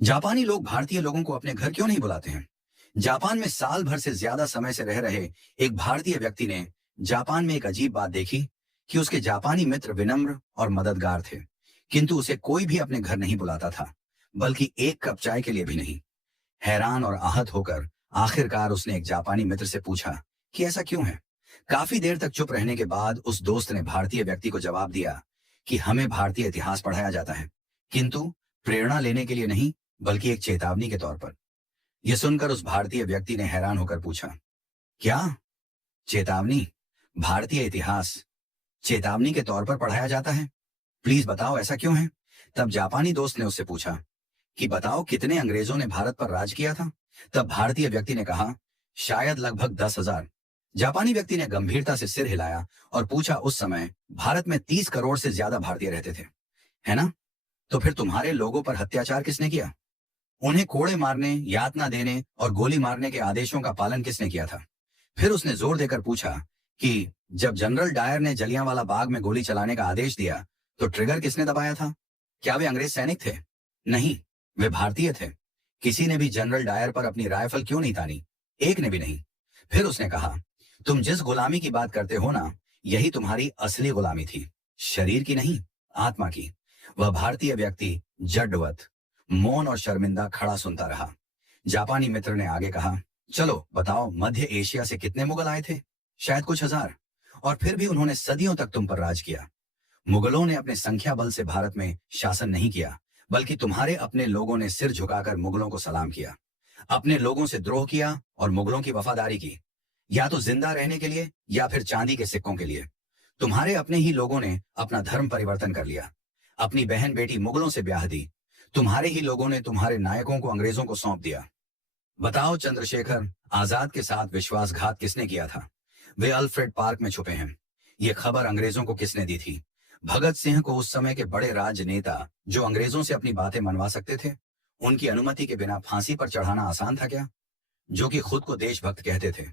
जापानी लोग भारतीय लोगों को अपने घर क्यों नहीं बुलाते हैं? जापान में साल भर से ज्यादा समय से रह रहे एक भारतीय व्यक्ति ने जापान में एक अजीब बात देखी कि उसके जापानी मित्र विनम्र और मददगार थे, किंतु उसे कोई भी अपने घर नहीं बुलाता था, बल्कि एक कप चाय के लिए भी नहीं। हैरान और आहत होकर आखिरकार उसने एक जापानी मित्र से पूछा कि ऐसा क्यों है। काफी देर तक चुप रहने के बाद उस दोस्त ने भारतीय व्यक्ति को जवाब दिया कि हमें भारतीय इतिहास पढ़ाया जाता है, किंतु प्रेरणा लेने के लिए नहीं, बल्कि एक चेतावनी के तौर पर। यह सुनकर उस भारतीय व्यक्ति ने हैरान होकर पूछा, क्या चेतावनी? भारतीय इतिहास चेतावनी के तौर पर पढ़ाया जाता है? प्लीज बताओ ऐसा क्यों है। तब जापानी दोस्त ने उससे पूछा कि बताओ कितने अंग्रेजों ने भारत पर राज किया था। तब भारतीय व्यक्ति ने कहा, शायद लगभग 10,000। जापानी व्यक्ति ने गंभीरता से सिर हिलाया और पूछा, उस समय भारत में 30 करोड़ से ज्यादा भारतीय रहते थे, है ना? तो फिर तुम्हारे लोगों पर अत्याचार किसने किया? उन्हें कोड़े मारने, यातना देने और गोली मारने के आदेशों का पालन किसने किया था? फिर उसने जोर देकर पूछा कि जब जनरल डायर ने जलियांवाला बाग में गोली चलाने का आदेश दिया, तो ट्रिगर किसने दबाया था? क्या वे अंग्रेज सैनिक थे? नहीं, वे भारतीय थे। किसी ने भी जनरल डायर पर अपनी राइफल क्यों नहीं तानी? एक ने भी नहीं। फिर उसने कहा, तुम जिस गुलामी की बात करते हो ना, यही तुम्हारी असली गुलामी थी, शरीर की नहीं, आत्मा की। वह भारतीय व्यक्ति जड्डवत, मौन और शर्मिंदा खड़ा सुनता रहा। जापानी मित्र ने आगे कहा, चलो बताओ, मध्य एशिया से कितने मुगल आए थे? शायद कुछ हजार। और फिर भी उन्होंने सदियों तक तुम पर राज किया। मुगलों ने अपने संख्या बल से भारत में शासन नहीं किया, बल्कि तुम्हारे अपने लोगों ने सिर झुकाकर मुगलों को सलाम किया, अपने लोगों से द्रोह किया और मुगलों की वफादारी की, या तो जिंदा रहने के लिए या फिर चांदी के सिक्कों के लिए। तुम्हारे अपने ही लोगों ने अपना धर्म परिवर्तन कर लिया, अपनी बहन बेटी मुगलों से ब्याह दी। तुम्हारे ही लोगों ने तुम्हारे नायकों को अंग्रेजों को सौंप दिया। बताओ चंद्रशेखर आजाद के साथ विश्वासघात किसने किया था? वे अल्फ्रेड पार्क में छुपे हैं। ये खबर अंग्रेजों को किसने दी थी? भगत सिंह को, उस समय के बड़े राजनेता जो अंग्रेजों से अपनी बातें मनवा सकते थे। उनकी अनुमति के बिना फांसी पर चढ़ाना आसान था क्या? जो कि खुद को देशभक्त कहते थे।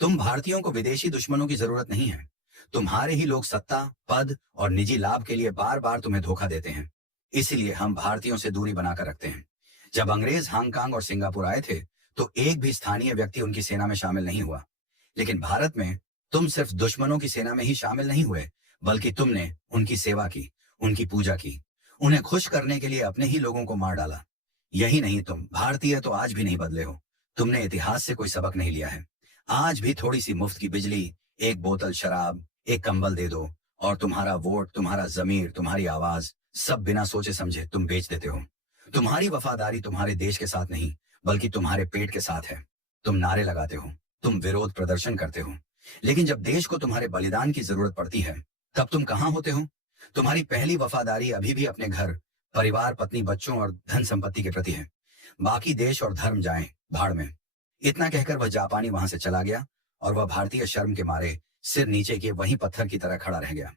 तुम भारतीयों को विदेशी दुश्मनों की जरूरत नहीं है। तुम्हारे ही लोग सत्ता, पद और निजी लाभ के लिए बार बार तुम्हें धोखा देते हैं। इसीलिए हम भारतीयों से दूरी बनाकर रखते हैं। जब अंग्रेज हांगकांग और सिंगापुर आए थे, तो एक भी स्थानीय व्यक्ति उनकी सेना में शामिल नहीं हुआ। लेकिन भारत में तुम सिर्फ दुश्मनों की सेना में ही शामिल नहीं हुए, बल्कि तुमने उनकी सेवा की, उनकी पूजा की, उन्हें खुश करने के लिए अपने ही लोगों को मार डाला। यही नहीं, तुम भारतीय तो आज भी नहीं बदले हो। तुमने इतिहास से कोई सबक नहीं लिया है। आज भी थोड़ी सी मुफ्त की बिजली, एक बोतल शराब, एक कंबल दे दो, और तुम्हारा वोट, तुम्हारा जमीर, तुम्हारी आवाज, सब बिना सोचे समझे तुम बेच देते हो। तुम्हारी वफादारी तुम्हारे देश के साथ नहीं, बल्कि तुम्हारे पेट के साथ है। तुम नारे लगाते हो, तुम विरोध प्रदर्शन करते हो, लेकिन जब देश को तुम्हारे बलिदान की जरूरत पड़ती है, तब तुम कहाँ होते हो? तुम्हारी पहली वफादारी अभी भी अपने घर, परिवार, पत्नी, बच्चों और धन संपत्ति के प्रति है। बाकी देश और धर्म जाएं भाड़ में। इतना कहकर वह जापानी वहां से चला गया और वह भारतीय शर्म के मारे सिर नीचे किए वहीं पत्थर की तरह खड़ा रह गया।